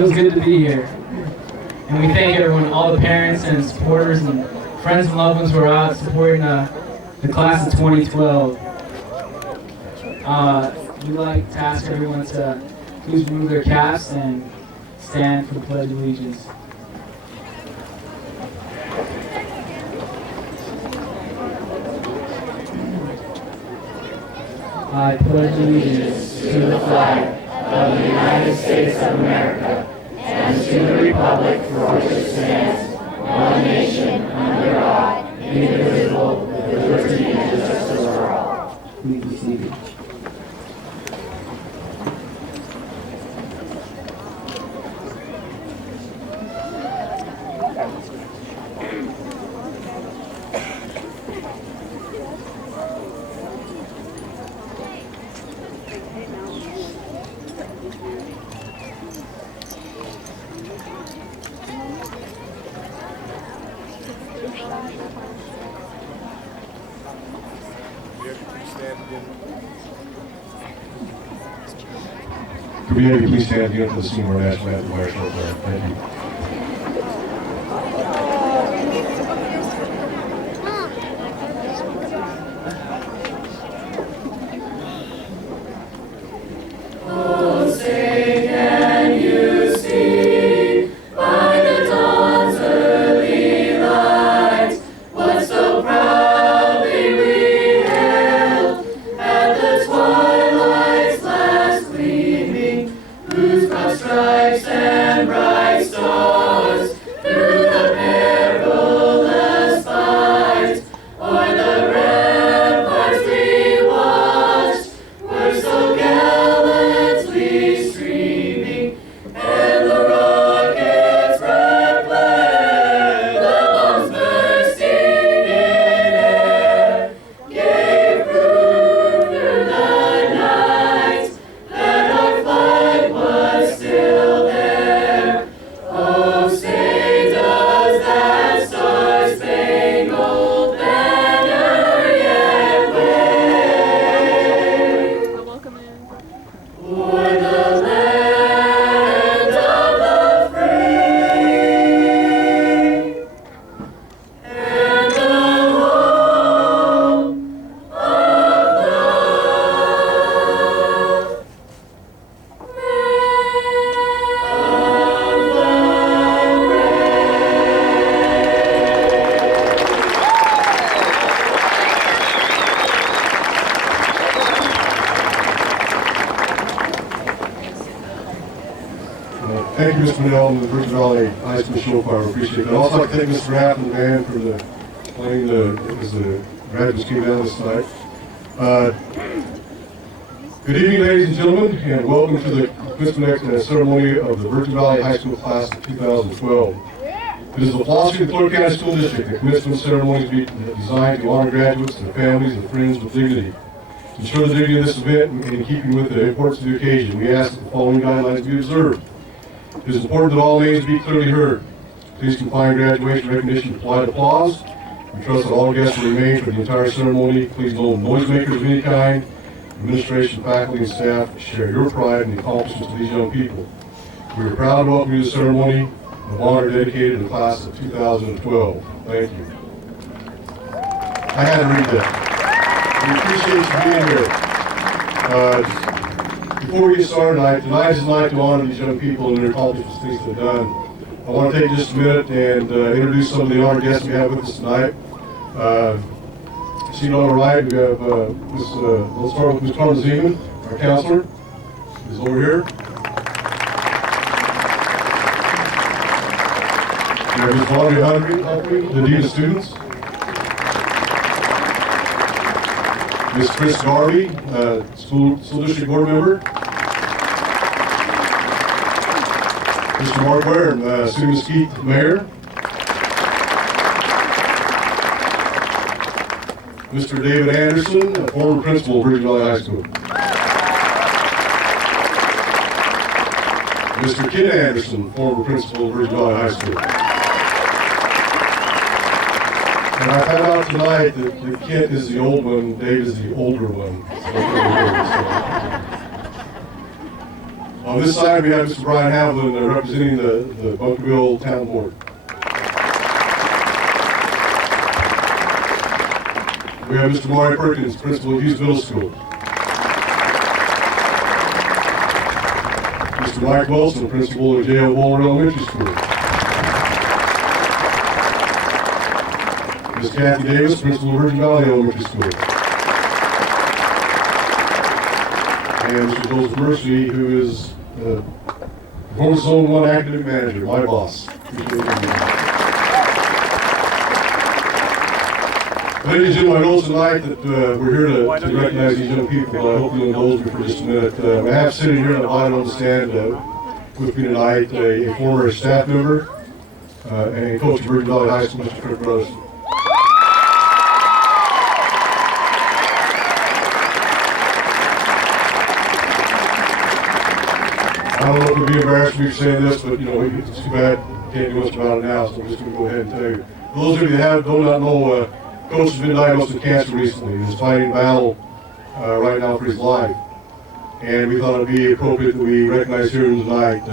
feels good to be here. And we thank everyone, all the parents and supporters and friends and loved ones who are out supporting the class of 2012. We'd like to ask everyone to please remove their caps and stand for the Pledge of Allegiance. I pledge allegiance to the flag of the United States of America and to the republic for which it stands, one nation, under God, indivisible, with liberty and justice for all. Please be seated. Could we have you please stand again for the senior national anthem by our short prayer? Thank you. Thank you, Mr. Manel and the Virgin Valley High School Show Choir. We appreciate it. I'd also like to thank Mr. Rapp and the band for playing as the graduates came down this night. Good evening, ladies and gentlemen, and welcome to the commencement ceremony of the Virgin Valley High School Class of 2012. It is the philosophy of the Florida County School District that commencement ceremonies be designed to honor graduates, their families, and friends with dignity. To ensure the dignity of this event and in keeping with the importance of the occasion, we ask that the following guidelines be observed. It is important that all names be clearly heard. Please confine graduation recognition to polite applause. We trust that all guests will remain for the entire ceremony. Please no noisemakers of any kind. Administration, faculty, and staff share your pride in the accomplishments of these young people. We are proud to welcome you to the ceremony of honor dedicated to the class of 2012. Thank you. I had to read that. We appreciate you being here. Before we get started, tonight is a night to honor these young people and their accomplishments, things they've done. I want to take just a minute and introduce some of the honored guests we have with us tonight. Seated on the right, we have let's start with Ms. Carla Zeman, our counselor, is over here. We have Ms. Valerie Humphrey, the Dean of Students. Ms. Chris Garvey, School District Board Member. Mr. Mark Ware, Student Mesquite Mayor. Mr. David Anderson, former principal of Virgin Valley High School. Mr. Ken Anderson, former principal of Virgin Valley High School. And I found out tonight that Kent is the old one, Dave is the older one. On this side, we have Mr. Brian Havlin representing the Bunkerville Town Board. We have Mr. Maury Perkins, principal of Hughes Middle School. Mr. Mike Wilson, principal of J.L. Bowler Elementary School. Ms. Kathy Davis, principal of Virgin Valley Elementary School. And Mr. Joseph Mercy, who is the Performance Zone 1 academic manager, my boss. Ladies and gentlemen, I know tonight that we're here to recognize these young people, but I hope you'll indulge me for just a minute. We have sitting here on the stand with me tonight a former staff member and coach of Virgin Valley High School, Mr. Kirk Brotherson. I don't know if it would be embarrassed for me to say this, but you know, it's too bad can't do much about it now, so I'm just going to go ahead and tell you. For those of you that do not know, Coach has been diagnosed with cancer recently. He's fighting a battle right now for his life. And we thought it would be appropriate that we recognize here tonight.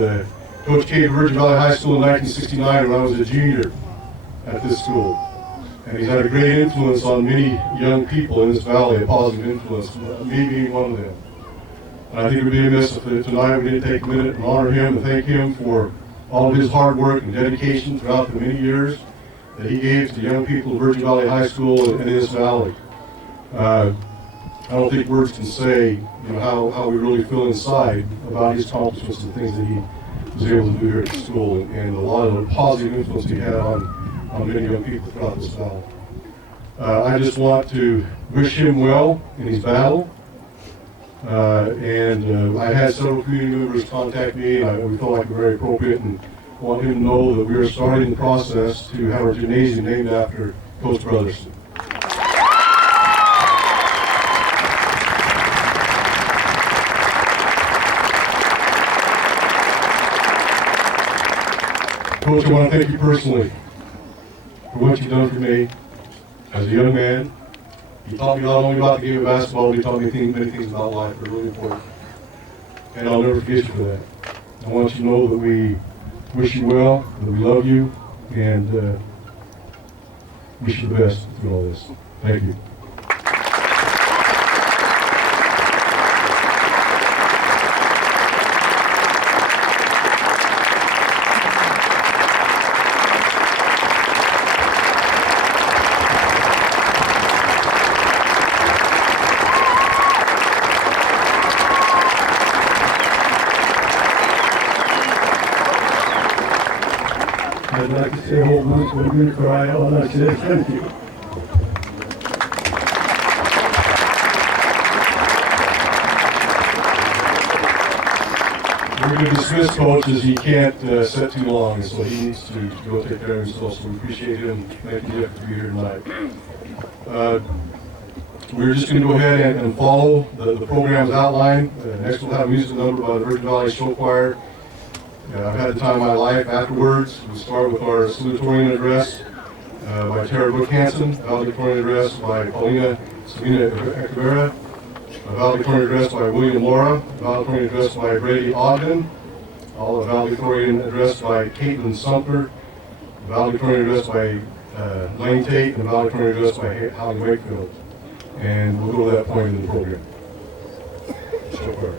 Coach came to Virgin Valley High School in 1969 when I was a junior at this school. And he's had a great influence on many young people in this valley, a positive influence, me being one of them. And I think it would be amiss if tonight we didn't take a minute and honor him and thank him for all of his hard work and dedication throughout the many years that he gave to young people of Virgin Valley High School and in this valley. I don't think words can say, you know, how we really feel inside about his accomplishments and things that he was able to do here at the school, and a lot of the positive influence he had on many young people throughout this valley. I just want to wish him well in his battle. I had several community members contact me, and we felt like it was very appropriate, and want him to know that we are starting the process to have our gymnasium named after Coach Brotherson. Coach, I want to thank you personally for what you've done for me as a young man. You taught me not only about the game of basketball, but you taught me many things about life that are really important. And I'll never forget you for that. I want you to know that we wish you well, that we love you, and wish you the best through all this. Thank you. I'd like to say a whole bunch, but I'm going to cry. All I say is thank you. We're going to dismiss Coach as he can't sit too long, so he needs to go take care of himself. So we appreciate him making the effort to be here tonight. We're just going to go ahead and follow the program's outline. Next we'll have a music number by the Virgin Valley Show Choir. I've had the time of my life afterwards. We'll start with our salutatorian address by Tara Brooke Hansen, valedictorian address by Paulina Sabina Echeverra, a valedictorian address by William Laura, a valedictorian address by Brady Ogden, a valedictorian address by Caitlin Sumter, a valedictorian address by Lane Tate, and a valedictorian address by Holly Wakefield. And we'll go to that point in the program. Show choir.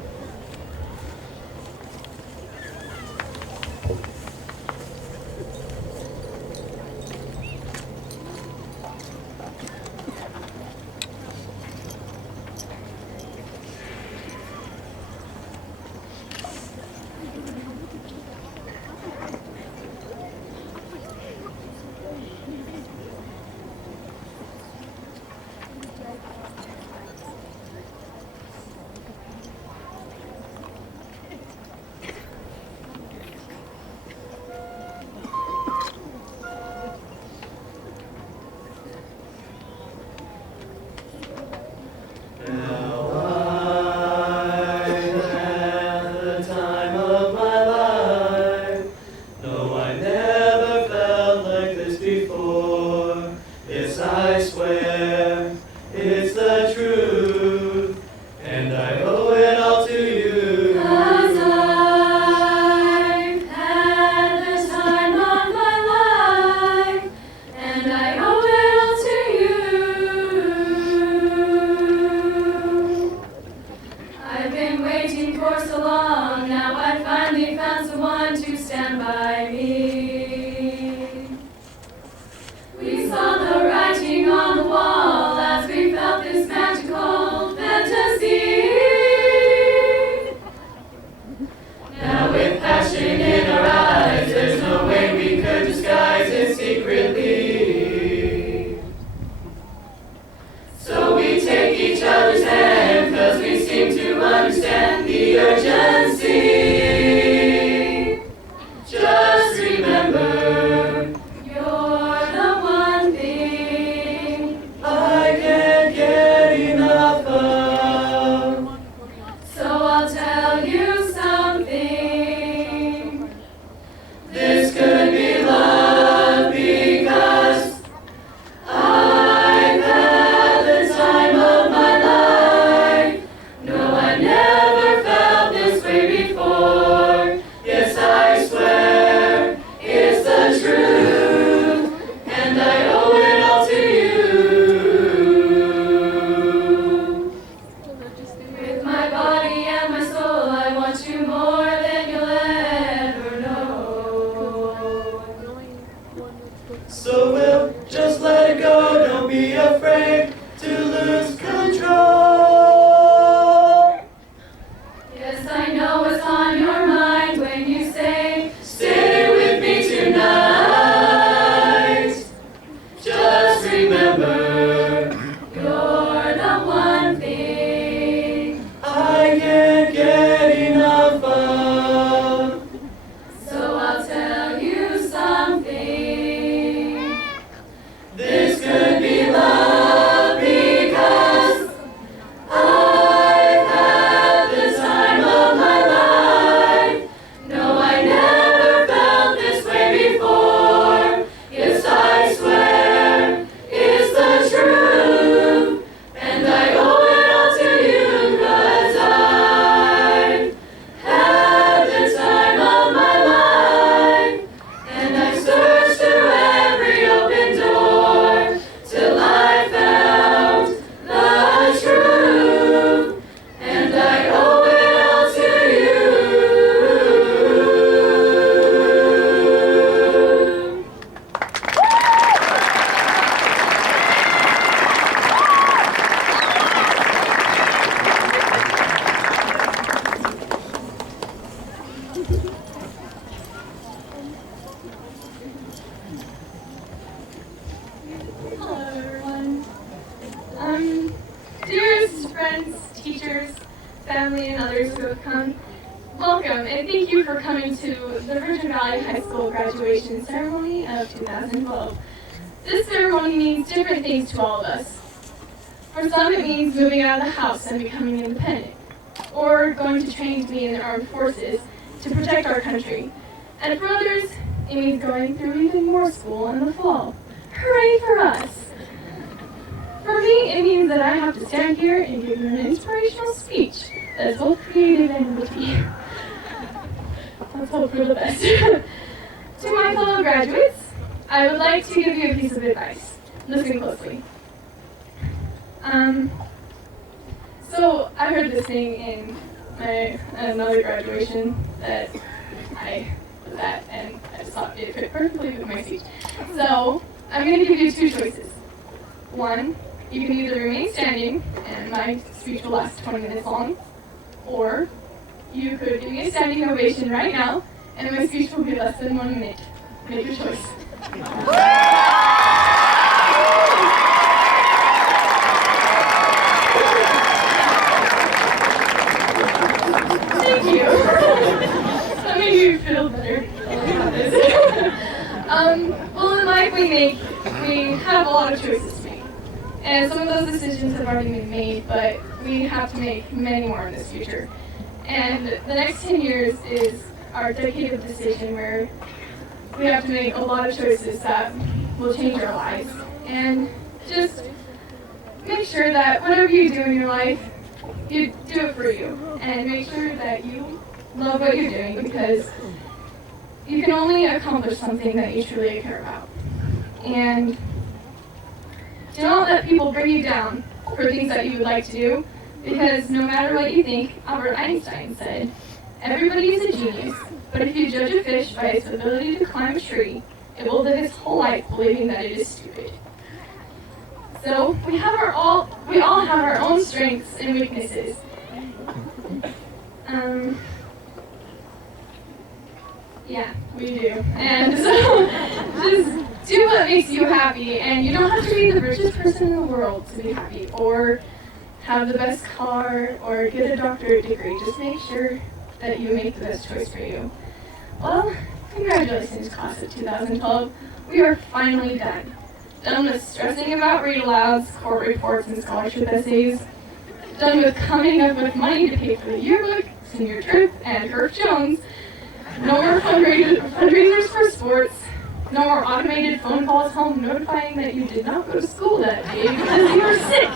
And I owe it all to you. 'Cause be afraid to lose control. Yes, I know what's on your mind when you say, Stay with me tonight. Just remember, you're the one thing. I can't get enough of. So I'll tell you something. This could be love because I've had the time of my life. No, I never felt this way before. Yes, I swear it's the truth, and I owe it all to you 'cause I've had the time of my life, and I searched through every open door till I found the truth, and I owe it all to you. Hello, everyone. Dearest friends, teachers, family, and others who have come, welcome and thank you for coming to the Virgin Valley High School graduation ceremony of 2012. This ceremony means different things to all of us. For some, it means moving out of the house and becoming independent, or going to train to be in the armed forces to protect our country. And for others, it means going through even more school in the fall. Hooray for us! For me, it means that I have to stand here and give you an inspirational speech that is both creative and witty. Let's hope for the best. To my fellow graduates, I would like to give you a piece of advice. Listen closely. So I heard this thing in another graduation that I was at, and I just thought it fit perfectly with my speech. So I'm going to give you two choices. One, you can either remain standing, and my speech will last 20 minutes long, or you could give me a standing ovation right now, and my speech will be less than 1 minute. Make your choice. Thank you. That made you feel better. Well, in life we have a lot of choices to make. And some of those decisions have already been made, but we have to make many more in this future. And the next 10 years is our decade of decision where we have to make a lot of choices that will change our lives. And just make sure that whatever you do in your life, you do it for you. And make sure that you love what you're doing, because you can only accomplish something that you truly care about. And do not let people bring you down for things that you would like to do, because no matter what you think, Albert Einstein said, everybody is a genius, but if you judge a fish by its ability to climb a tree, it will live its whole life believing that it is stupid. So we all have our own strengths and weaknesses. Yeah, we do. And so just do what makes you happy, and you don't have to be the richest person in the world to be happy, or have the best car, or get a doctorate degree. Just make sure that you make the best choice for you. Well, congratulations, class of 2012. We are finally done. Done with stressing about read-alouds, court reports, and scholarship essays. Done with coming up with money to pay for the yearbook, senior trip, and Herb Jones. No more fundraisers for sports. No more automated phone calls home notifying that you did not go to school that day because you were sick.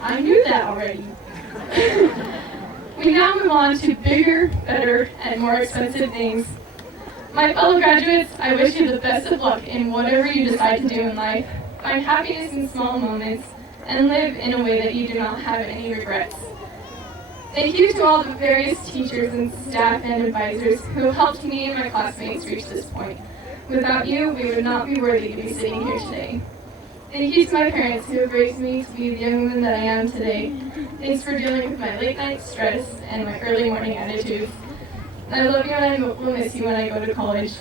I knew that already. We now move on to bigger, better, and more expensive things. My fellow graduates, I wish you the best of luck in whatever you decide to do in life. Find happiness in small moments, and live in a way that you do not have any regrets. Thank you to all the various teachers and staff and advisors who helped me and my classmates reach this point. Without you, we would not be worthy to be sitting here today. Thank you to my parents who have raised me to be the young woman that I am today. Thanks for dealing with my late night stress and my early morning attitudes. I love you and I will miss you when I go to college.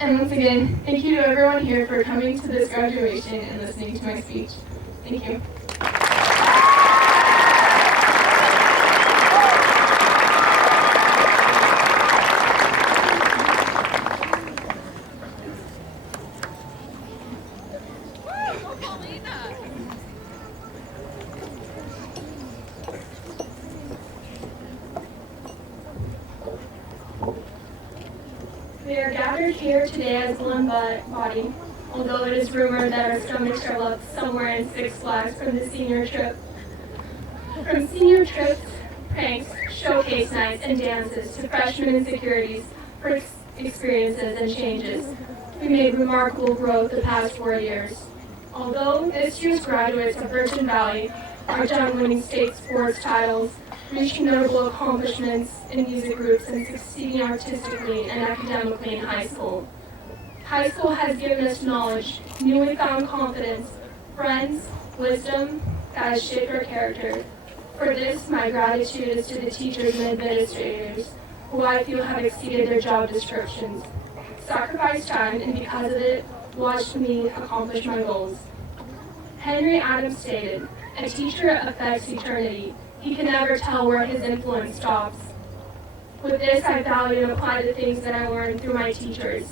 And once again, thank you to everyone here for coming to this graduation and listening to my speech. Thank you. We are gathered here today as one body, although it is rumored that our stomachs are left somewhere in Six Flags from the senior trip. From senior trips, pranks, showcase nights, and dances to freshman insecurities, for experiences and changes, we made remarkable growth the past 4 years. Although this year's graduates of Virgin Valley are done winning state sports titles, reaching notable accomplishments in music groups, and succeeding artistically and academically in high school. High school has given us knowledge, newly found confidence, friends, wisdom that has shaped our character. For this, my gratitude is to the teachers and administrators, who I feel have exceeded their job descriptions, sacrificed time, and because of it, watched me accomplish my goals. Henry Adams stated, "A teacher affects eternity. He can never tell where his influence stops." With this, I value and apply the things that I learned through my teachers.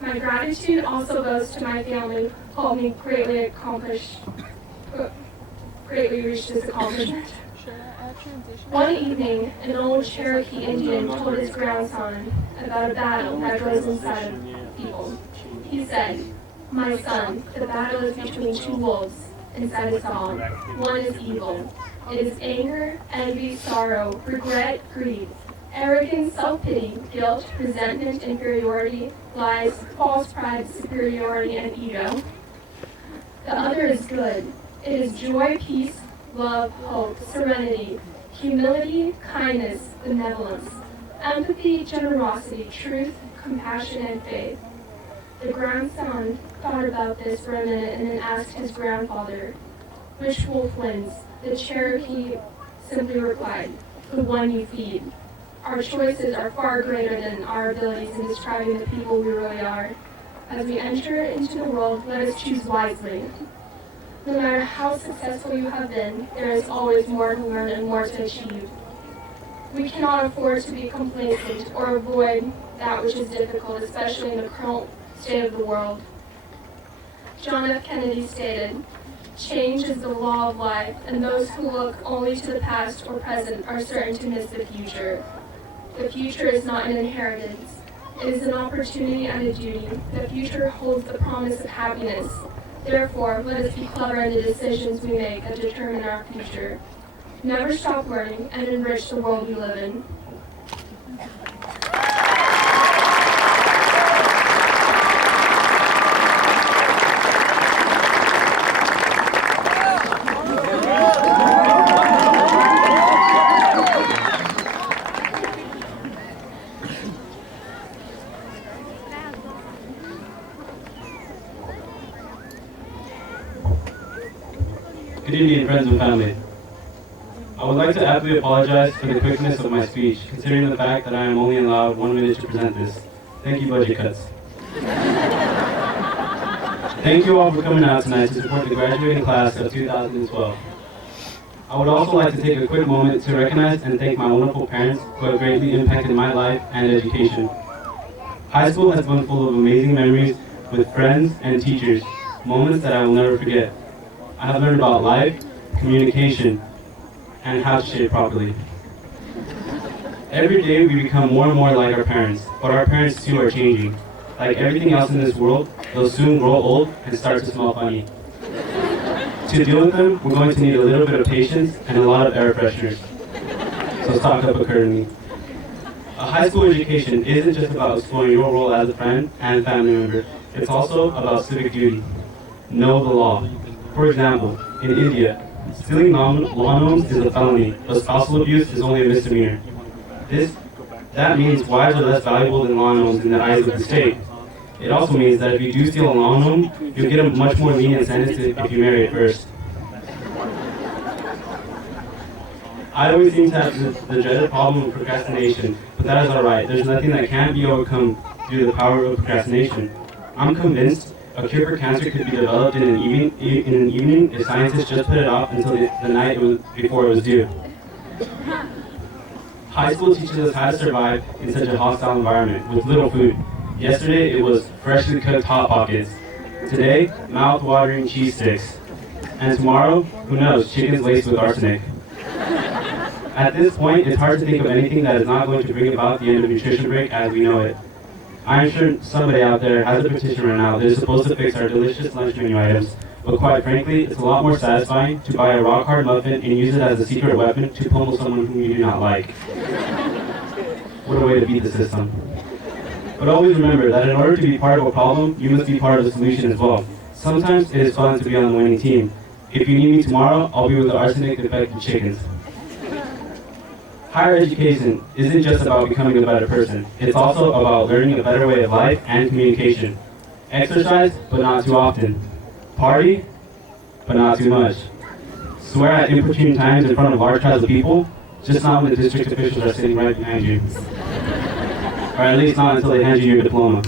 My gratitude also goes to my family, who helped me greatly reach this accomplishment. One evening, an old Cherokee Indian told his grandson about a battle that goes inside of people. He said, "My son, the battle is between two wolves inside us all. One is evil. It is anger, envy, sorrow, regret, greed, arrogance, self-pity, guilt, resentment, inferiority, lies, false pride, superiority, and ego. The other is good. It is joy, peace, love, hope, serenity, humility, kindness, benevolence, empathy, generosity, truth, compassion, and faith." The grandson thought about this for a minute and then asked his grandfather, "Which wolf wins?" The Cherokee simply replied, "The one you feed." Our choices are far greater than our abilities in describing the people we really are. As we enter into the world, let us choose wisely. No matter how successful you have been, there is always more to learn and more to achieve. We cannot afford to be complacent or avoid that which is difficult, especially in the current state of the world. John F. Kennedy stated, "Change is the law of life, and those who look only to the past or present are certain to miss the future. The future is not an inheritance. It is an opportunity and a duty. The future holds the promise of happiness. Therefore, let us be clever in the decisions we make that determine our future. Never stop learning and enrich the world we live in." Good evening, friends and family. I would like to aptly apologize for the quickness of my speech, considering the fact that I am only allowed 1 minute to present this. Thank you, budget cuts. Thank you all for coming out tonight to support the graduating class of 2012. I would also like to take a quick moment to recognize and thank my wonderful parents who have greatly impacted my life and education. High school has been full of amazing memories with friends and teachers, moments that I will never forget. I have learned about life, communication, and how to shave properly. Every day we become more and more like our parents, but our parents too are changing. Like everything else in this world, they'll soon grow old and start to smell funny. To deal with them, we're going to need a little bit of patience and a lot of air fresheners. So stock up accordingly. A high school education isn't just about exploring your role as a friend and family member. It's also about civic duty. Know the law. For example, in India, stealing lawn gnomes is a felony, but spousal abuse is only a misdemeanor. That means wives are less valuable than lawn gnomes in the eyes of the state. It also means that if you do steal a lawnmower, you'll get a much more lenient sentence if you marry it first. I always seem to have the dreaded problem of procrastination, but that is alright. There's nothing that can't be overcome due to the power of procrastination. I'm convinced a cure for cancer could be developed in an evening if scientists just put it off until the night before it was due. High school teaches us how to survive in such a hostile environment with little food. Yesterday it was freshly cooked Hot Pockets. Today, mouth-watering cheese sticks. And tomorrow, who knows, chickens laced with arsenic. At this point, it's hard to think of anything that is not going to bring about the end of nutrition break as we know it. I'm sure somebody out there has a petition right now that is supposed to fix our delicious lunch menu items, but quite frankly, it's a lot more satisfying to buy a rock-hard muffin and use it as a secret weapon to pummel someone whom you do not like. What a way to beat the system. But always remember that in order to be part of a problem, you must be part of the solution as well. Sometimes it is fun to be on the winning team. If you need me tomorrow, I'll be with the arsenic-infected chickens. Higher education isn't just about becoming a better person. It's also about learning a better way of life and communication. Exercise, but not too often. Party, but not too much. Swear at inopportune times in front of large crowds of people, just not when the district officials are sitting right behind you. Or at least not until they hand you your diploma.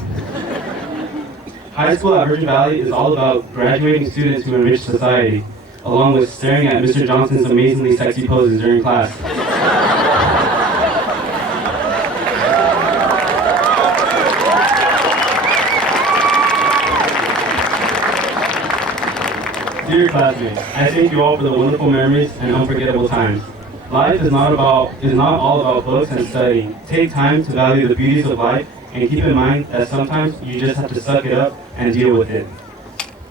High school at Virgin Valley is all about graduating students who enrich society, along with staring at Mr. Johnson's amazingly sexy poses during class. Dear classmates, I thank you all for the wonderful memories and unforgettable times. Life is not all about books and studying. Take time to value the beauties of life and keep in mind that sometimes you just have to suck it up and deal with it.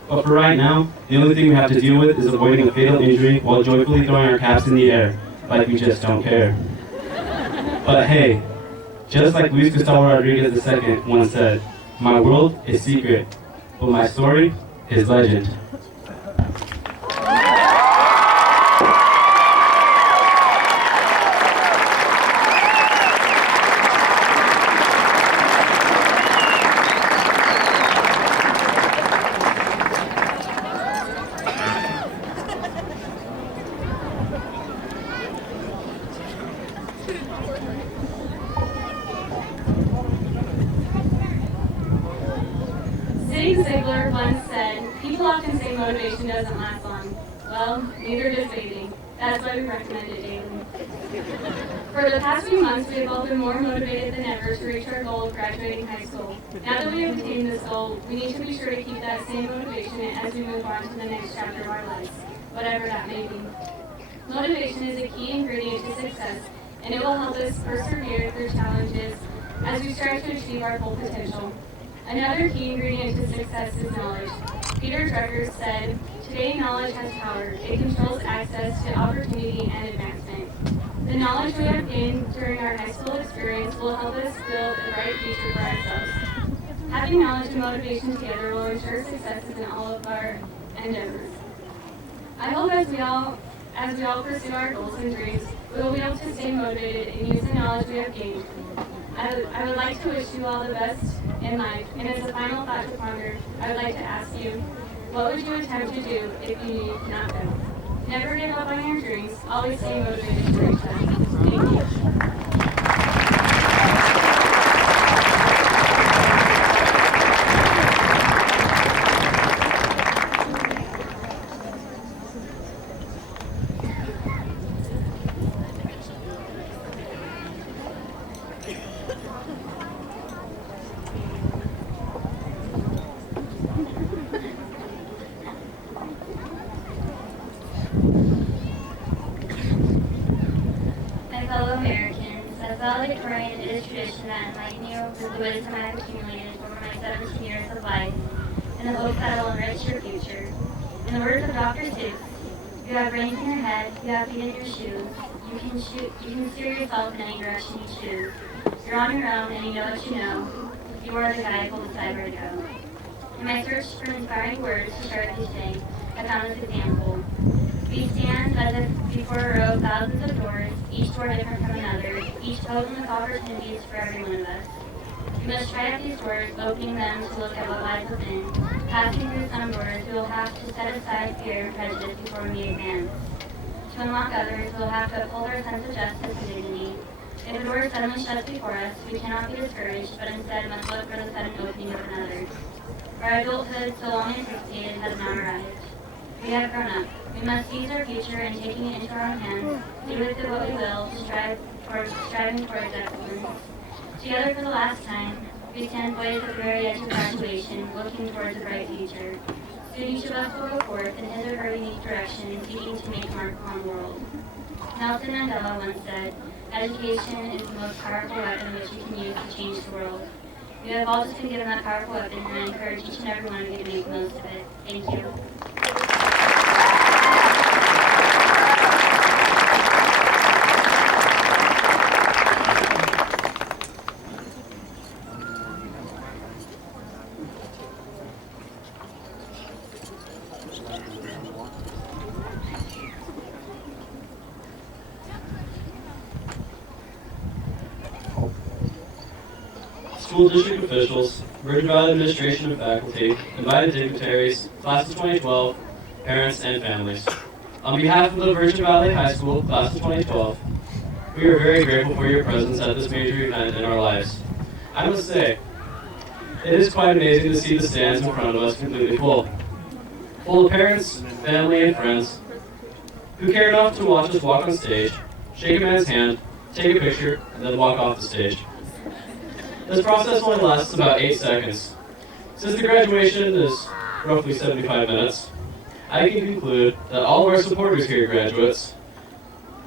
But for right now, the only thing we have to deal with is avoiding a fatal injury while joyfully throwing our caps in the air, like we just don't care. But hey, just like Luis Gustavo Rodriguez II once said, my world is secret, but my story is legend. Zig Ziglar once said, people often say motivation doesn't last long. Well, neither does bathing. That's why we recommend it daily. For the past few months, we have all been more motivated than ever to reach our goal of graduating high school. Now that we have attained this goal, we need to be sure to keep that same motivation as we move on to the next chapter of our lives, whatever that may be. Motivation is a key ingredient to success, and it will help us persevere through challenges as we strive to achieve our full potential. Another key ingredient to success is knowledge. Peter Drucker said, today knowledge has power. It controls access to opportunity and advancement. The knowledge we have gained during our high school experience will help us build a bright future for ourselves. Having knowledge and motivation together will ensure successes in all of our endeavors. I hope as we all pursue our goals and dreams, we will be able to stay motivated and use the knowledge we have gained. I would like to wish you all the best in life, and as a final thought to ponder, I would like to ask you, what would you attempt to do if you could not fail? Never give up on your dreams, always stay motivated to reach them. Thank you. Fellow Americans, as valedictorian, it is tradition that enlighten you with the wisdom I have accumulated over my 17 years of life, in the hope that it will enrich your future. In the words of Dr. Seuss, you have brains in your head, you have feet in your shoes, you can steer yourself in any direction you choose. You're on your own and you know what you know. You are the guide who will decide where to go. In my search for inspiring words to share with you today, I found this example. We stand as if before a row of thousands of doors, each door different from another, each filled with opportunities for every one of us. We must try out these doors, opening them to look at what lies within. Passing through some doors, we will have to set aside fear and prejudice before we advance. To unlock others, we will have to uphold our sense of justice and dignity. If a door suddenly shuts before us, we cannot be discouraged, but instead must look for the sudden opening of another. Our adulthood, so long anticipated, has now arrived. We have grown up. We must seize our future and taking it into our own hands, do with it what we will, to striving towards excellence. Together for the last time, we stand poised at the very edge of graduation, looking towards a bright future. Soon each of us will go forth in his or her unique direction, seeking to make a mark upon the world. Nelson Mandela once said, "Education is the most powerful weapon which we can use to change the world." We have all just been given that powerful weapon, and I encourage each and every one of you to make the most of it. Thank you. School district officials, Virgin Valley administration and faculty, invited dignitaries, class of 2012, parents, and families. On behalf of the Virgin Valley High School class of 2012, we are very grateful for your presence at this major event in our lives. I must say, it is quite amazing to see the stands in front of us completely full. Full of parents, family, and friends who care enough to watch us walk on stage, shake a man's hand, take a picture, and then walk off the stage. This process only lasts about 8 seconds. Since the graduation is roughly 75 minutes, I can conclude that all of our supporters here, graduates,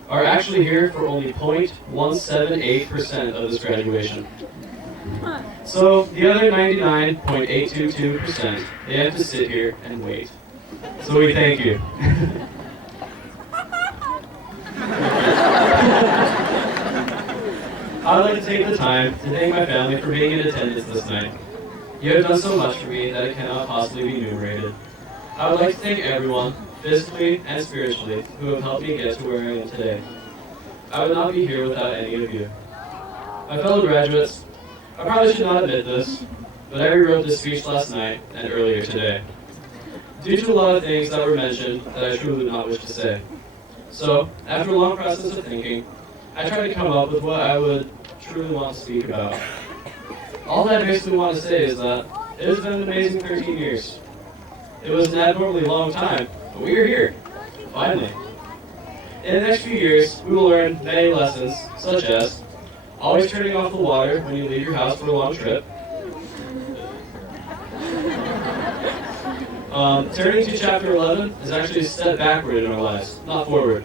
are actually here for only 0.178% of this graduation. So the other 99.822%, they have to sit here and wait. So we thank you. I would like to take the time to thank my family for being in attendance this night. You have done so much for me that it cannot possibly be enumerated. I would like to thank everyone, physically and spiritually, who have helped me get to where I am today. I would not be here without any of you. My fellow graduates, I probably should not admit this, but I rewrote this speech last night and earlier today, due to a lot of things that were mentioned that I truly would not wish to say. So, after a long process of thinking, I tried to come up with what I would truly want to speak about. All that I basically want to say is that it has been an amazing 13 years. It was an abnormally long time, but we are here, finally. In the next few years, we will learn many lessons, such as always turning off the water when you leave your house for a long trip, turning to chapter 11 is actually a step backward in our lives, not forward.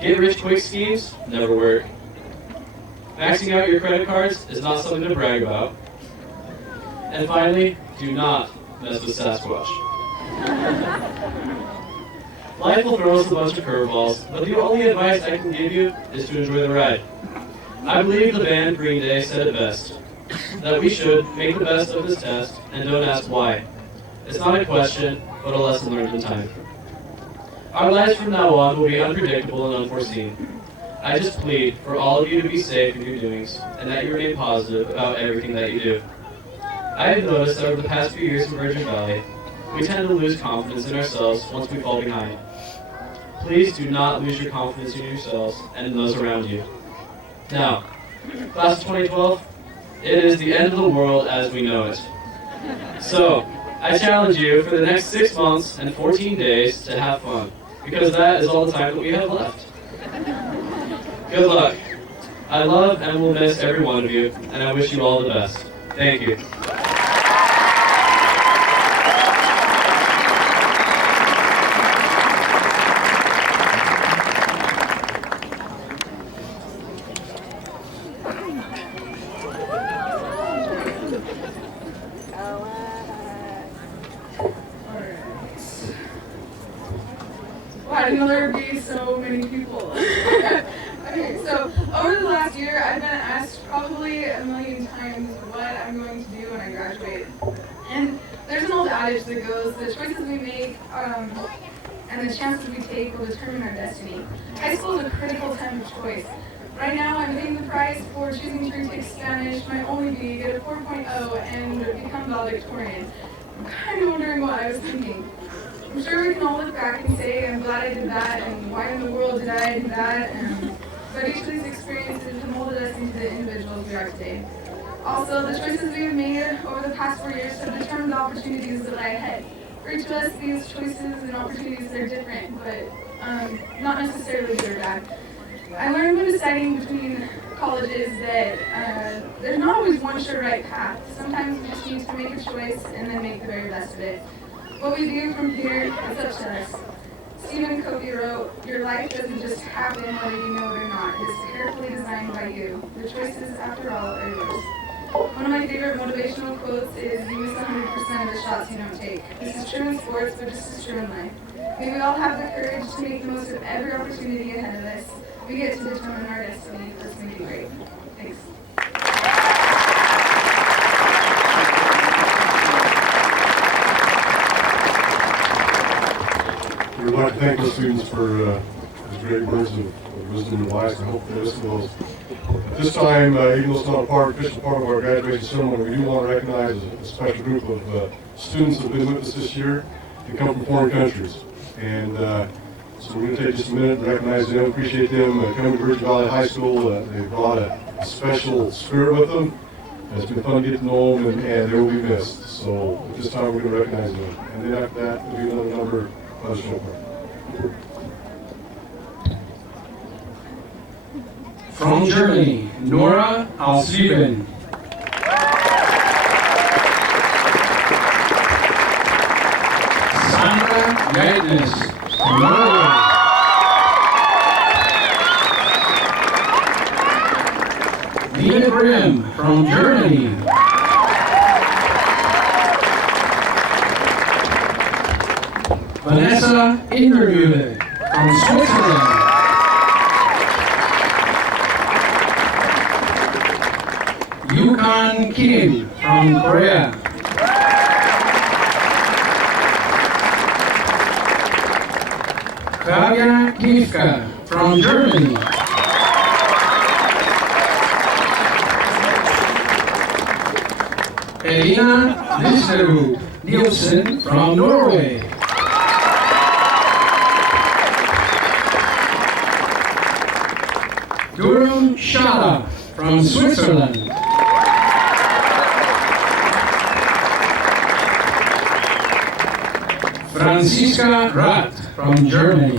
Get rich quick schemes never work. Maxing out your credit cards is not something to brag about. And finally, do not mess with Sasquatch. Life will throw us a bunch of curveballs, but the only advice I can give you is to enjoy the ride. I believe the band Green Day said it best, that we should make the best of this test and don't ask why. It's not a question, but a lesson learned in time. Our lives from now on will be unpredictable and unforeseen. I just plead for all of you to be safe in your doings, and that you remain positive about everything that you do. I have noticed that over the past few years in Virgin Valley, we tend to lose confidence in ourselves once we fall behind. Please do not lose your confidence in yourselves and in those around you. Now, class of 2012, it is the end of the world as we know it. So, I challenge you for the next 6 months and 14 days to have fun, because that is all the time that we have left. Good luck. I love and will miss every one of you, and I wish you all the best. Thank you. Wow, I didn't know there would be so many people. Okay, so over the last year, I've been asked probably a million times what I'm going to do when I graduate. And there's an old adage that goes, the choices we make and the chances we take will determine our destiny. High school is a critical time of choice. Right now, I'm paying the price for choosing to retake Spanish, my only B, get a 4.0, and become valedictorian. I'm kind of wondering what I was thinking. I'm sure we can all look back and say, I'm glad I did that, and why in the world did I do that? But each of these experiences have molded us into the individuals we are today. Also, the choices we have made over the past 4 years have determined the opportunities that lie ahead. For each of us, these choices and opportunities are different, but not necessarily good or bad. I learned when deciding between colleges that there's not always one sure right path. Sometimes we just need to make a choice and then make the very best of it. What we do from here is up to us. Stephen Covey wrote, "Your life doesn't just happen whether you know it or not. It is carefully designed by you. The choices, after all, are yours." One of my favorite motivational quotes is, "You miss 100% of the shots you don't take." This is true in sports, but just as true in life. May we all have the courage to make the most of every opportunity ahead of us. We get to determine our destiny. Let's make it great. Thanks. We would like to thank those students for those great words of wisdom and advice. I hope they listen to those. At this time, even though it's not official part of our graduation ceremony, we do want to recognize a special group of students that have been with us this year. They come from foreign countries. And so we're going to take just a minute to recognize them, appreciate them coming to Virgin Valley High School. They brought a special spirit with them. It's been fun to get to know them, and they will be missed. So at this time, we're going to recognize them. And then after that, we'll do another number of the show. From Germany, Nora Alslieben. Sandra Geitnes from Norway. Nina Grimm from Germany. Vanessa Ingermühle from Switzerland. Yukon Kim from Korea. Kavya Kivka from Germany. Elina Listerud Nielsen from Norway. Durham Shala from Switzerland. Franziska Rath from Germany.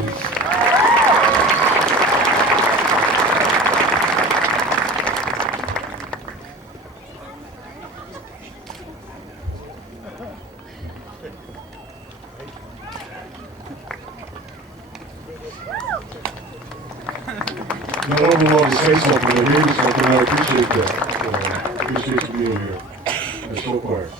Not only want to say something, but maybe something. I appreciate that. Appreciate you being here. That's so quiet.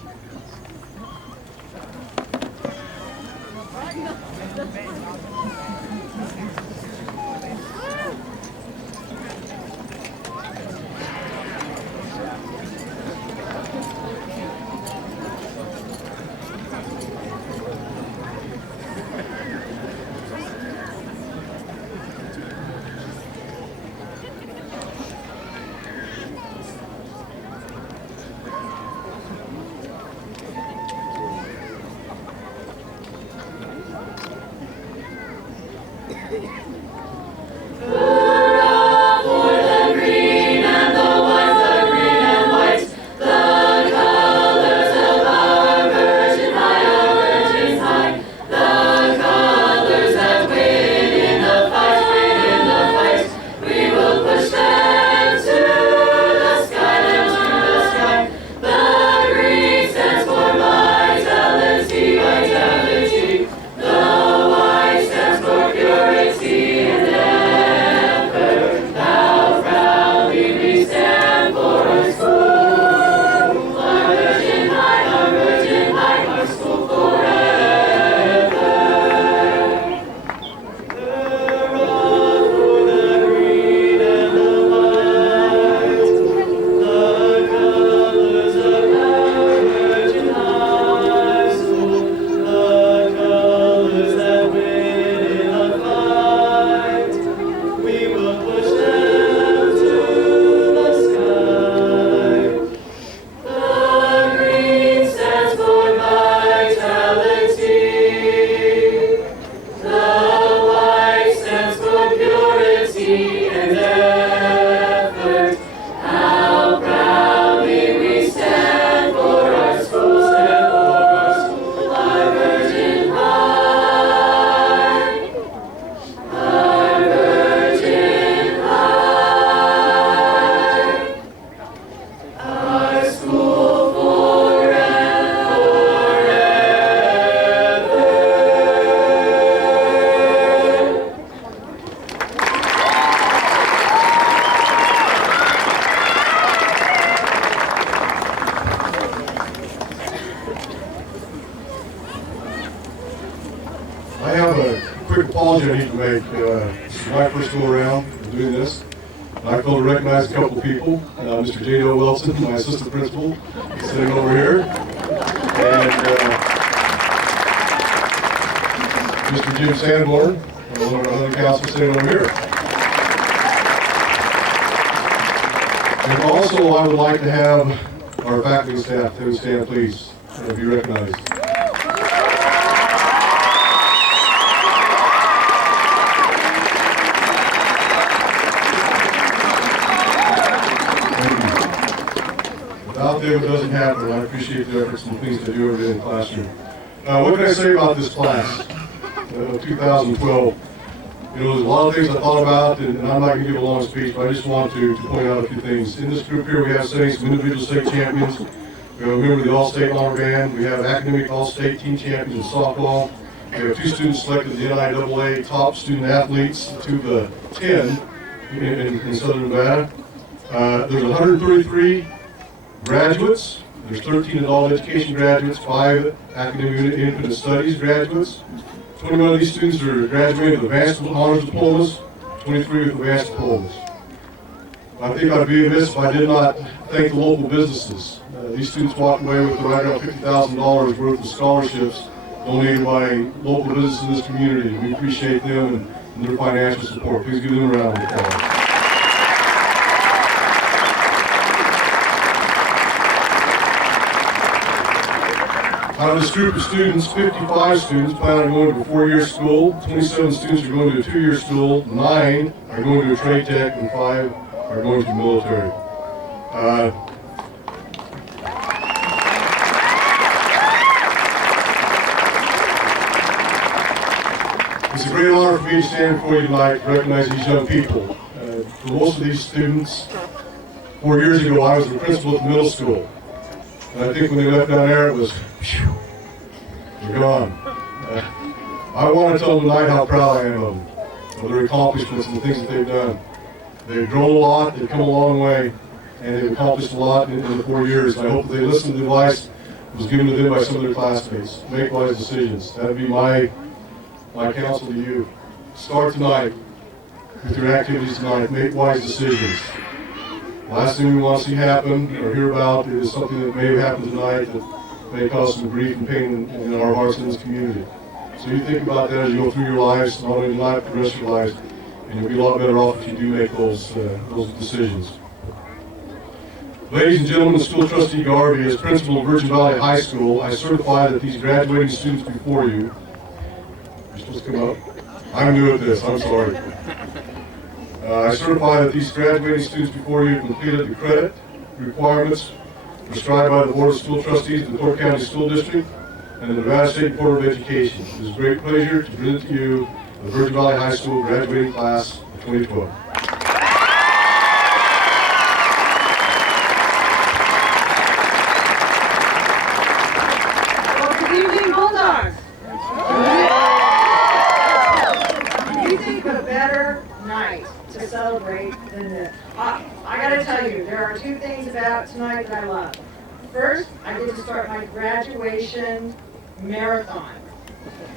Vitality. The white stands for purity. I have a quick apology I need to make. This is my first go around of doing this. And I feel to recognize a couple of people. Mr. J.O. Wilson, my assistant principal, sitting over here. And Mr. Jim Sanborn, one of our other councilors sitting over here. And also, I would like to have our faculty and staff to stand, please, and be recognized. Without them, it doesn't happen. I appreciate the efforts and things they do every day in the classroom. What can I say about this class, 2012? You know, there's a lot of things I thought about, and I'm not going to give a long speech, but I just want to point out a few things. In this group here, we have some individual state champions. We have a member of the All-State Honor Band. We have academic All-State team champions in softball. We have 2 students selected the NIAA top student athletes to the 10 in Southern Nevada. There's 133 graduates. There's 13 adult education graduates, 5 academic independent studies graduates. 21 of these students are graduating with advanced honors diplomas, 23 with advanced diplomas. I think I'd be amiss if I did not thank the local businesses. These students walked away with right around $50,000 worth of scholarships donated by local businesses in this community. We appreciate them and their financial support. Please give them a round of applause. Out of this group of students, 55 students plan on going to a 4-year school, 27 students are going to a 2-year school, 9 are going to a trade tech, and 5 are going to the military. It's a great honor for me to stand before you tonight to recognize these young people. For most of these students, 4 years ago I was the principal at the middle school. And I think when they left down there, it was, phew, they're gone. I want to tell them tonight how proud I am of them, of their accomplishments and the things that they've done. They've grown a lot, they've come a long way, and they've accomplished a lot in the 4 years. And I hope that they listen to the advice that was given to them by some of their classmates. Make wise decisions. That would be my counsel to you. Start tonight with your activities tonight. Make wise decisions. Last thing we want to see happen or hear about is something that may have happened tonight that may cause some grief and pain in our hearts in this community. So you think about that as you go through your lives, not only tonight, but the rest of your lives, and you'll be a lot better off if you do make those decisions. Ladies and gentlemen, the school trustee Garvey, as principal of Virgin Valley High School, I certify that these graduating students before you, you're supposed to come up. I'm new at this, I'm sorry. I certify that these graduating students before you completed the credit requirements prescribed by the Board of School Trustees of the Clark County School District and the Nevada State Board of Education. It is a great pleasure to present to you the Virgin Valley High School graduating class of 2012. Well, good evening, Bulldogs. You think of a better night to celebrate than this. I gotta tell you, there are 2 things about tonight that I love. First, I get to start my graduation marathon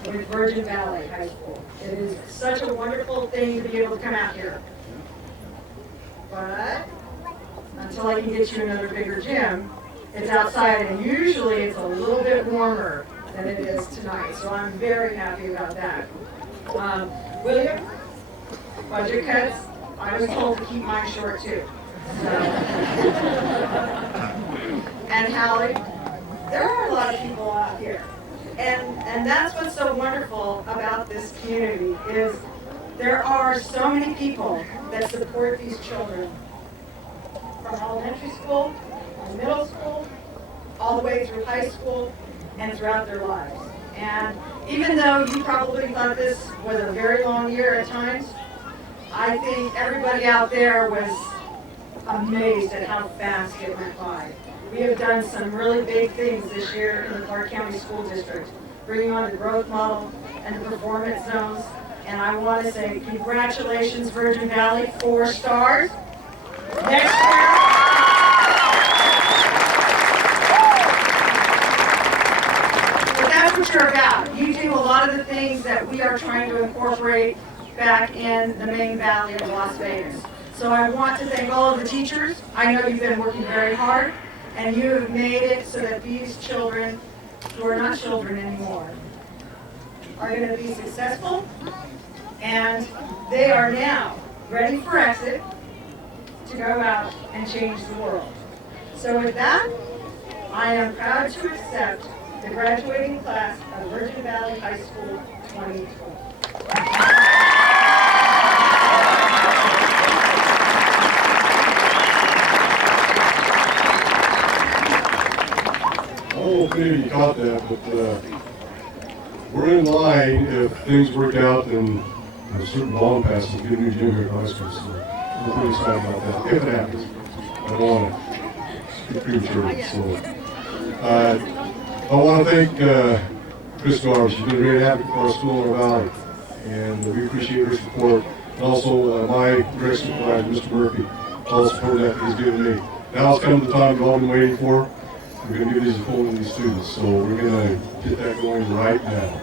with Virgin Valley High School. It is such a wonderful thing to be able to come out here. But until I can get you another bigger gym, it's outside, and usually it's a little bit warmer than it is tonight. So I'm very happy about that. William, budget cuts. I was told to keep mine short too. So. And Hallie, there are a lot of people out here. And that's what's so wonderful about this community is there are so many people that support these children from elementary school, middle school, all the way through high school, and throughout their lives. And even though you probably thought this was a very long year at times, I think everybody out there was amazed at how fast it went by. We have done some really big things this year in the Clark County School District, bringing on the growth model and the performance zones. And I want to say congratulations, Virgin Valley, 4 stars. Next year. But that's what you're about. You do a lot of the things that we are trying to incorporate back in the main valley of Las Vegas. So I want to thank all of the teachers. I know you've been working very hard, and you have made it so that these children, who are not children anymore, are going to be successful, and they are now ready for exit to go out and change the world. So with that, I am proud to accept the graduating class of Virgin Valley High School 2020. I don't know if any of you caught that, but we're in line if things work out and a certain bond passes to get a new gym here at high school. So we're pretty excited about that. If it happens, I don't want to be premature. So I want to thank Chris Garb. She's been very happy for our school in our valley, and we appreciate her support. And also my direct supervisor, Mr. Murphy, all the support that he's given me. Now it's come to the time we've all been waiting for. We're going to give these a full to these students, so we're going to get that going right now.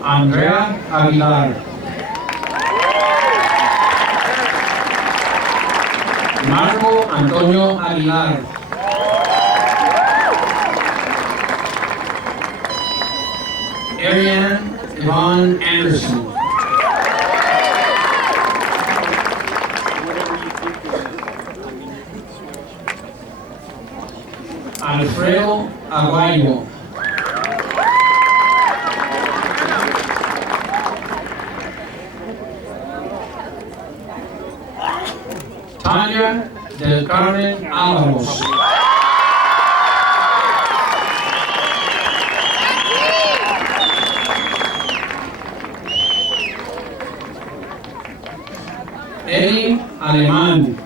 Andrea Aguilar. Marco Antonio Aguilar. Ariane Yvonne Anderson. Alfredo Aguayo. Tanya del Carmen Ábalos. Eddie Alemán.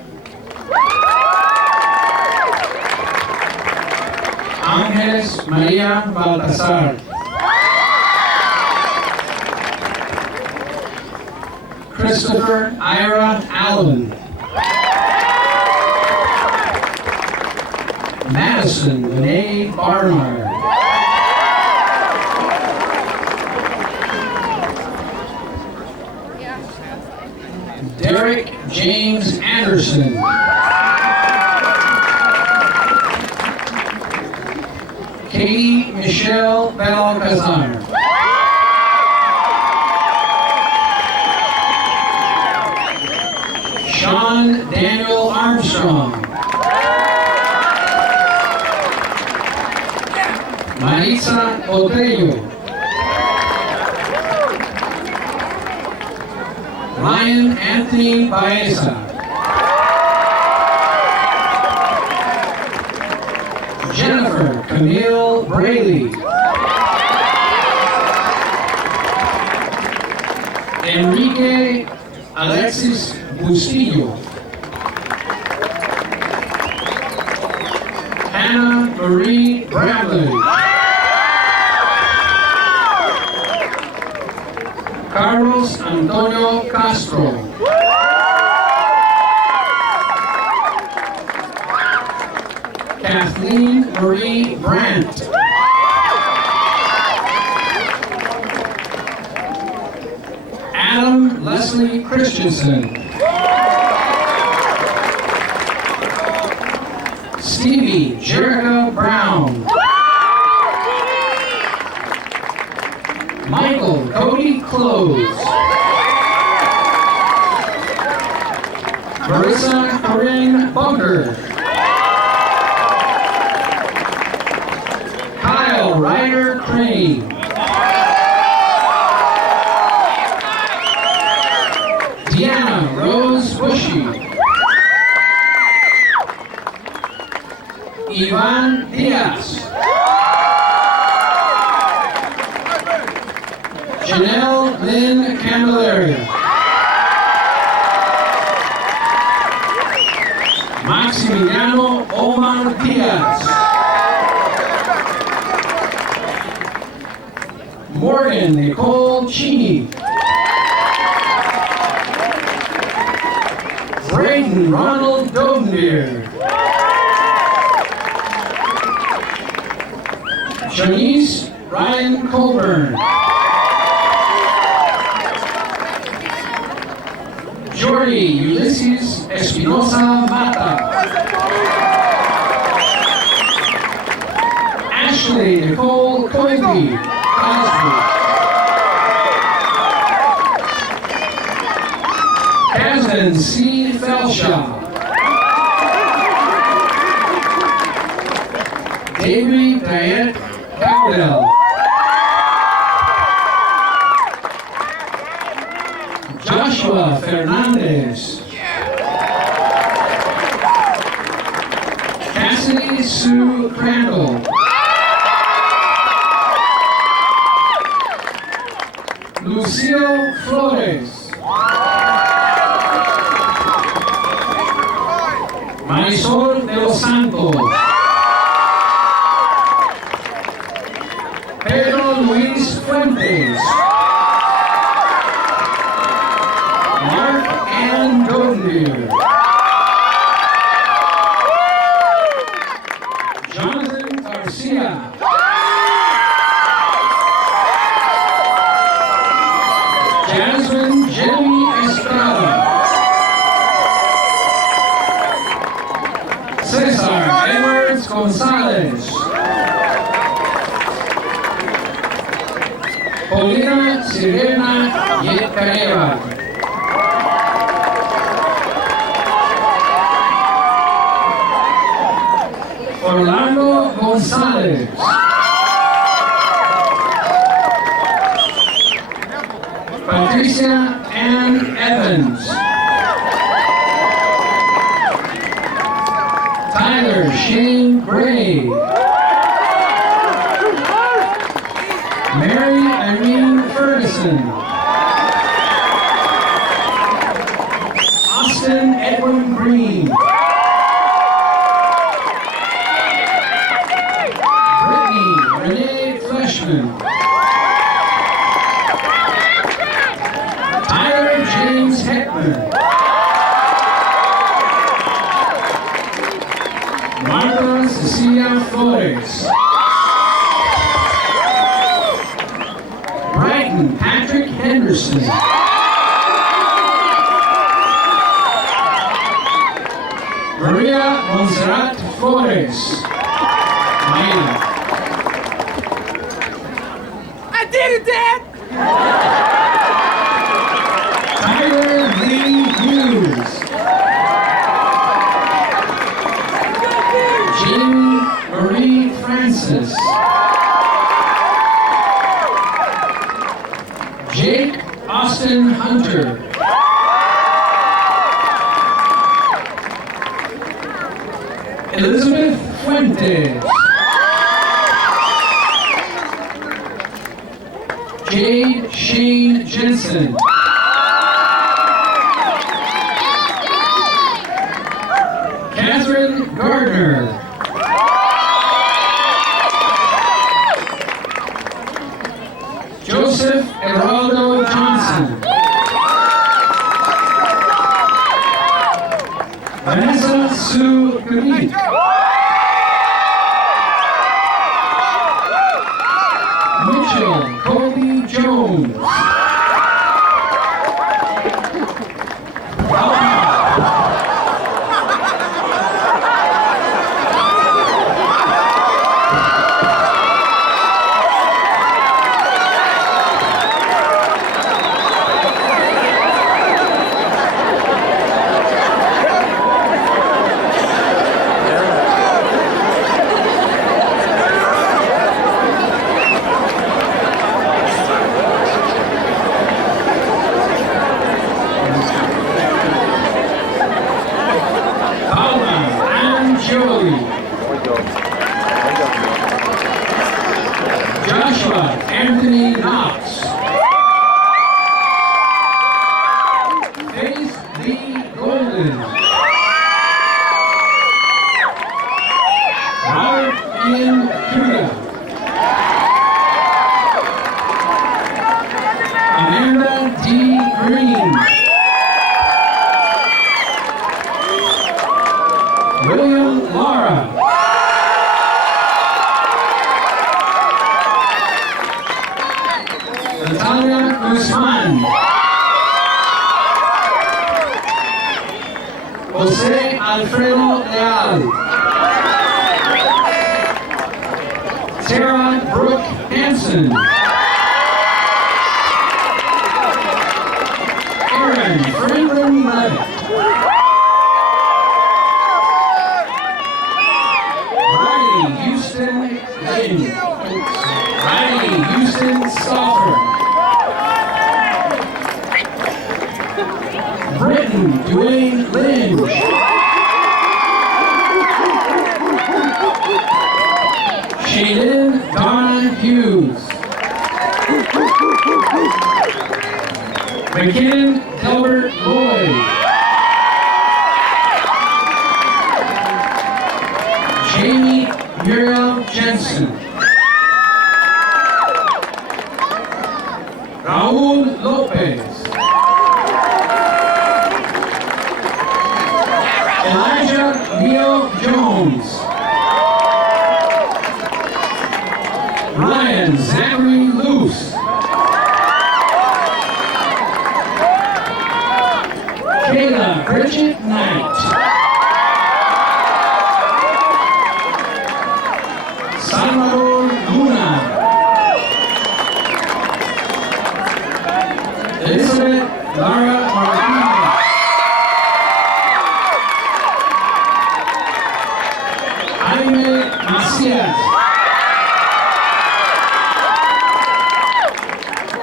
Ángeles María Baltasar. Christopher Ira Allen. Madison Renee Barnard. Derek James Anderson. Katie Michelle Balcazar. Sean Daniel Armstrong. Maritza Botello. Ryan Anthony Baeza. Jennifer Camille Braley. Enrique Alexis Bustillo. Hannah Marie Bradley. Carlos Antonio Castro. Kathleen Marie Brandt. Adam Leslie Christensen. Stevie Jerica Brown. Michael Cody Close. Marissa Corinne Bunker. Kyle Ryder Crane. Deanna Rose Bushy. Ivan Diaz. Janelle Lynn Candelaria. Maximiliano Omar Diaz. Morgan Nicole Cheney. Braden Ronald Dobnier. Janice Ryan Colburn. Jordy Ulysses Espinosa Mata. Ashley Nicole Colby Cosby. Kevin C. Felshaw. Davey Diane Cowdell. Joshua Fernandez. Cassidy Sue Crandall. Lucio Flores. Marisol de los Santos. Pedro Luis Fuentes. Mark Ann Godnier. Jonathan Garcia. Jasmine Jenny Estrada. Cesar Edwards Gonzalez. Paulina Sirena Yetkareva. Orlando Gonzalez. Patricia Ann Evans. Tyler Shane Gray. Mary Irene Ferguson. Austin Edwin Green. Brittany Renee Fleshman. Tyler James Heckman. Martha Cecilia Flores. Brighton Patrick Henderson. Maria Montserrat Flores. Maina. I did it, Dad! Tyler Lee Hughes. Jamie Marie Francis. Jake Austin Hunter. Elizabeth Fuentes. Jade Shane Jensen. Catherine Gardner. Joseph Geraldo Johnson. Vanessa Sue Gooding. Mitchell Colby Jones. Crowley. Joshua Anthony Knox. Faith Lee Golden. Robert Ian Kuda. Amanda D. Green. William Lara. Natalia Guzman. José Alfredo Leal. Sarah Brooke Hansen. Aaron Franklin Levitt. Riley Houston Lynn. Riley Houston Stauffer. Britton Dwayne Lynch. Shaylin Donna Hughes. McKinnon Delbert Lloyd. Jamie Muriel Jensen. Raul Lopez. Elijah Neil Jones. Ryan Zachary Luce. Kayla Bridget Knight. Salvador Luna. Elizabeth Lara Martinez. Jaime Macias.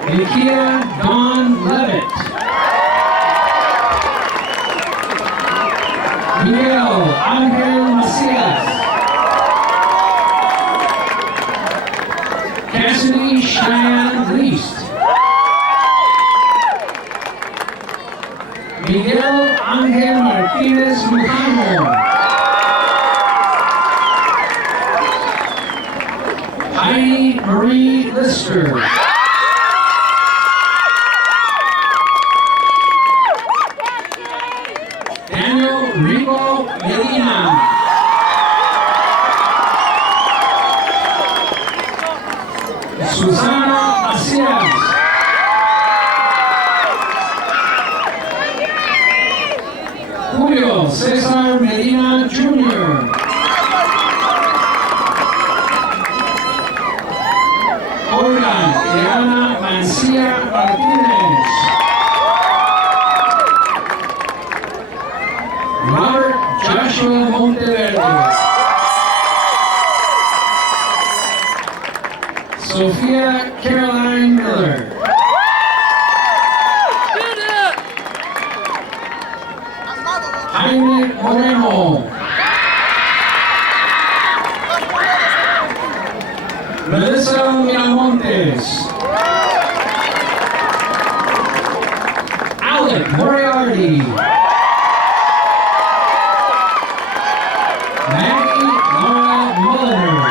Nikia Dawn Levitt. Miguel Angel Macias. Cassidy Cheyenne Least. Miguel Angel Martinez Mujamo. Heidi Marie Lister. Daniel Rico Medina. Susana Macias. Julio Cesar Medina Jr. Olga Diana Mancia Martinez. Robert Joshua Monteverde. Sophia Caroline Miller. Jaime Moreno. Melissa Miramontes. Alec Moriarty. Maggie Laura Mulliner.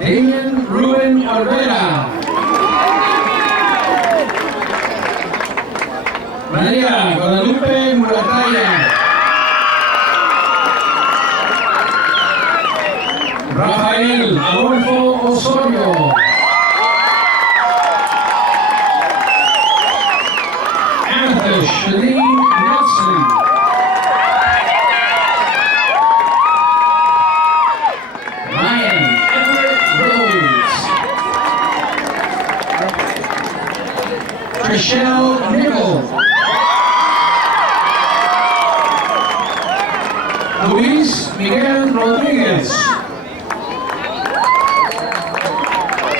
Damien Ruben Olvera. María Guadalupe Murataya. Rafael Adolfo Osorio. Amethyst Shalene Nelson. Ryan Everett Rhodes. Trishelle Nickel. Luis Miguel Rodriguez.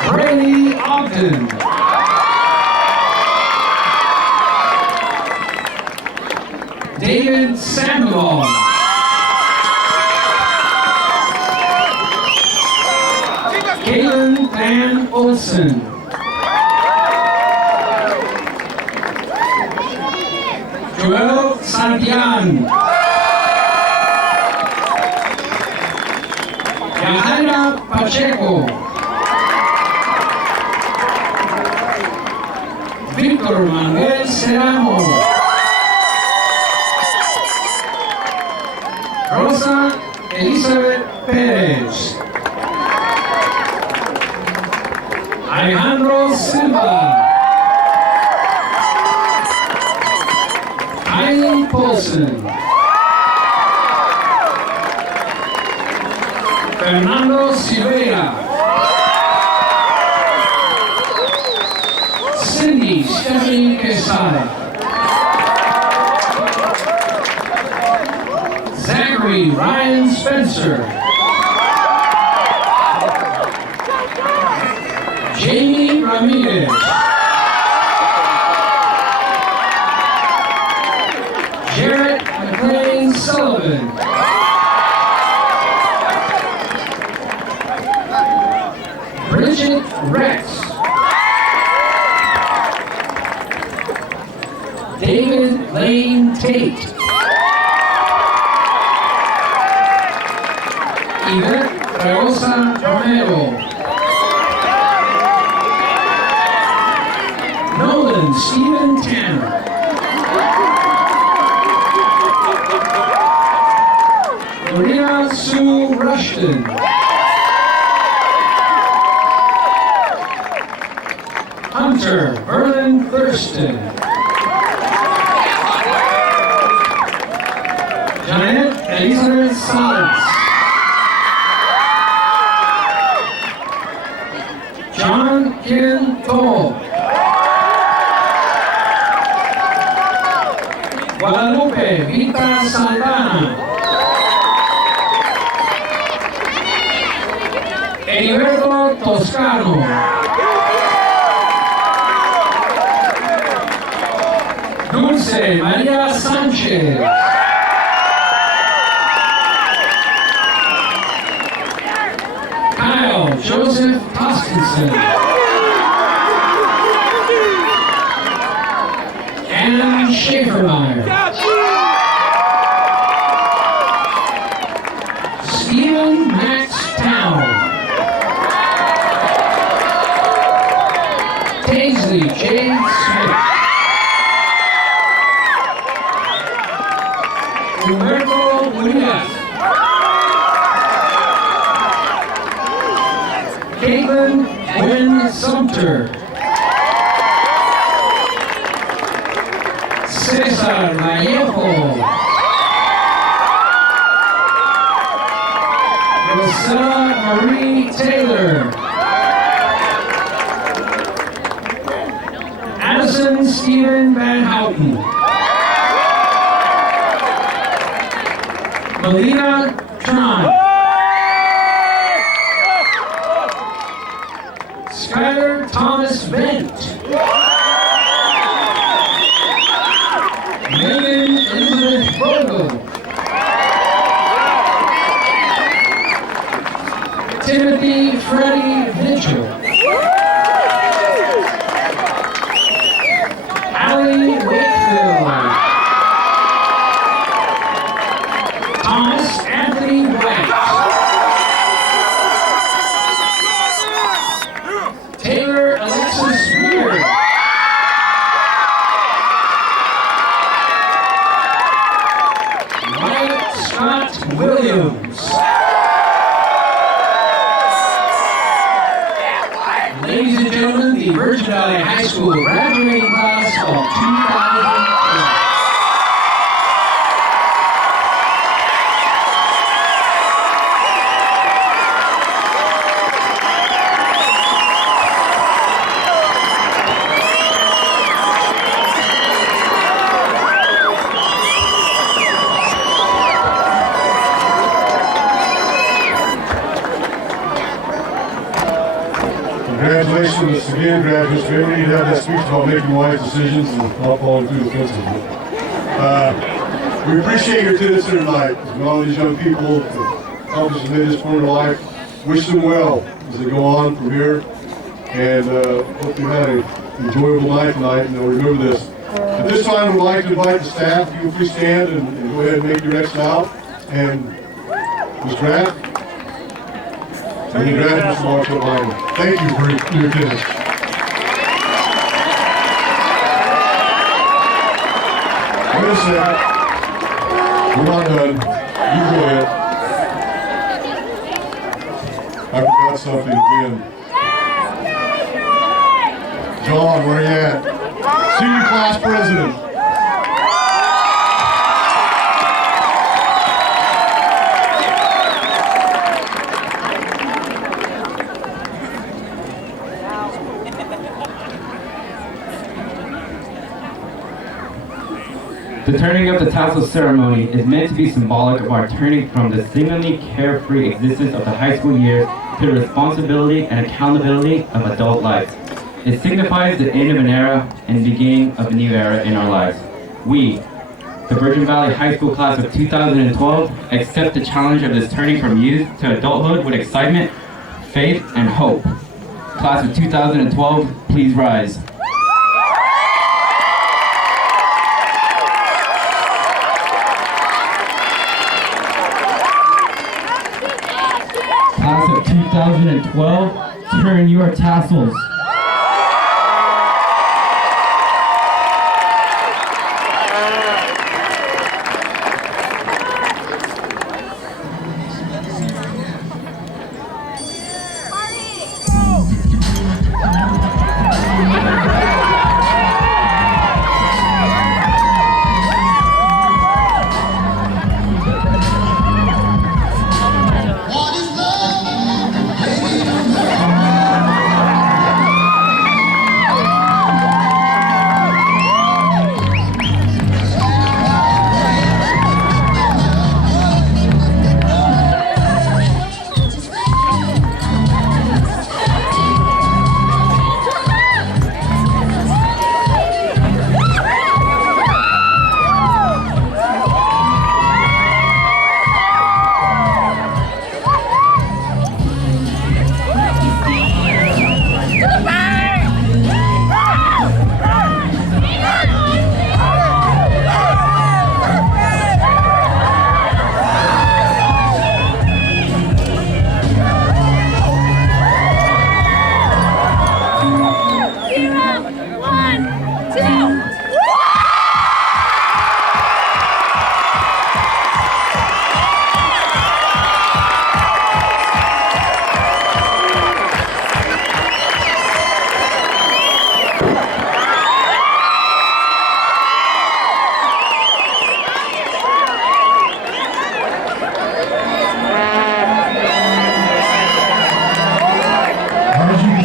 Brady Ogden. David David Sandoval. Kaylin Van Olsen. Joel Santillan. Yahaira Pacheco. Víctor Manuel Serrano. Rosa Elizabeth Pérez. Alejandro Silva. Eileen Paulson. Fernando Silveira. Cindy Stephanie Quesada. Zachary Ryan Spencer. Jamie Ramirez. Jarrett McLean Sullivan. Bridget Rex. David Lane Tate. Yvette Rosa Romero. Nolan Stephen Tanner. Maria Sue Rushton. Hunter Vernon Thurston. Janet Elizabeth Salas. John Ken Toll. Guadalupe Vita Saldana. Heriberto Toscano. Dulce María Sánchez. Kyle Joseph Toskinson. Anne Schaefermeyer. Stephen Max Town. Paisley Jade Smith. Humberto Urias. Caitlin Wynn Sumter. Cesar Vallejo. Rosella Marie Taylor. Addison Stephen Van Houten. Melina Tron. Skylar Thomas Bent. Megan Elizabeth Vogel. Timothy Freddie Mitchell. Allie Wakefield. Thomas Anthony White. Taylor Alexis Weir. Wyatt Scott Williams. Ladies and gentlemen, the Virgin Valley High School graduating class of 2008. Congratulations again, graduates. Remember, you have that speech about making wise decisions and not falling through the fences. We appreciate your attendance here tonight. All these young people accomplish as they just point in their life. Wish them well as they go on from here. And hope you had an enjoyable night tonight, and they'll remember this. At this time, we'd like to invite the staff. If you will please stand and go ahead and make your next bow. And Ms. Grant. And the Grant, Mr. Marshall Lyman. Thank you for your attendance. Wait a second. We're not done. You go ahead. I forgot something again. John, where are you at? Senior class president. The turning of the tassel ceremony is meant to be symbolic of our turning from the seemingly carefree existence of the high school years to the responsibility and accountability of adult life. It signifies the end of an era and the beginning of a new era in our lives. We, the Virgin Valley High School class of 2012, accept the challenge of this turning from youth to adulthood with excitement, faith, and hope. Class of 2012, please rise. Class of 2012, turn your tassels.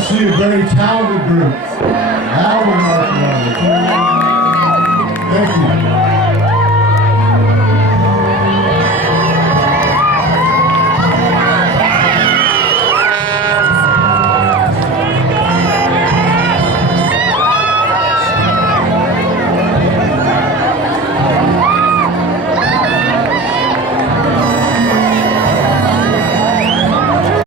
See a very talented group. Now we're marching on. Thank you.